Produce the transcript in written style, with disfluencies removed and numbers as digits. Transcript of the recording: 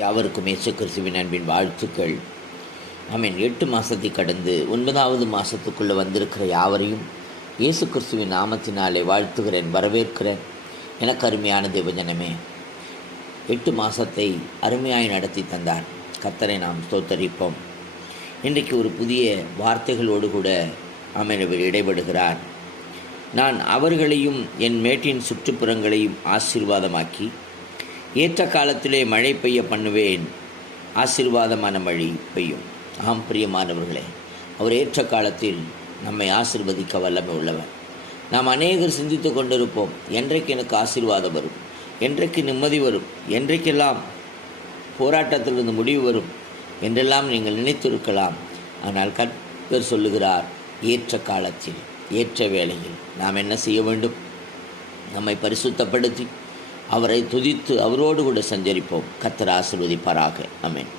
யாவருக்கும் இயேசு கிறிஸ்துவின் அன்பின் வாழ்த்துக்கள். ஆமென். 8 மாதத்தை கடந்து 9வது மாதத்துக்குள்ளே வந்திருக்கிற யாவரையும் இயேசு கிறிஸ்துவின் நாமத்தினாலே வாழ்த்துகிறேன், வரவேற்கிறேன். எனக்கு அருமையான தேவஜனமே, 8 மாதத்தை அருமையாய் நடத்தி தந்தார். கர்த்தரை நாம் ஸ்தோத்தரிப்போம். இன்றைக்கு ஒரு புதிய வார்த்தைகளோடு கூட அவர் இடைபடுகிறார். நான் அவர்களையும் என் மேட்டின் சுற்றுப்புறங்களையும் ஆசீர்வாதமாக்கி ஏற்ற காலத்திலே மழை பெய்ய பண்ணுவேன். ஆசீர்வாதமான மழை பெய்யும். ஆம் பிரியமானவர்களே, அவர் ஏற்ற காலத்தில் நம்மை ஆசீர்வதிக்க வல்லமை உள்ளவர். நாம் அநேகர் சிந்தித்து கொண்டிருப்போம், என்றைக்கு எனக்கு ஆசீர்வாதம் வரும், என்றைக்கு நிம்மதி வரும், என்றைக்கெல்லாம் போராட்டத்திலிருந்து முடிவு வரும் என்றெல்லாம் நீங்கள் நினைத்திருக்கலாம். ஆனால் கர்த்தர் சொல்லுகிறார், ஏற்ற காலத்தில் ஏற்ற வேளையில் நாம் என்ன செய்ய வேண்டும்? நம்மை பரிசுத்தப்படுத்தி அவரை துதித்து அவரோடு கூட சஞ்சரிப்போம். கர்த்தர் ஆசீர்வதிப்பாராக. ஆமென்.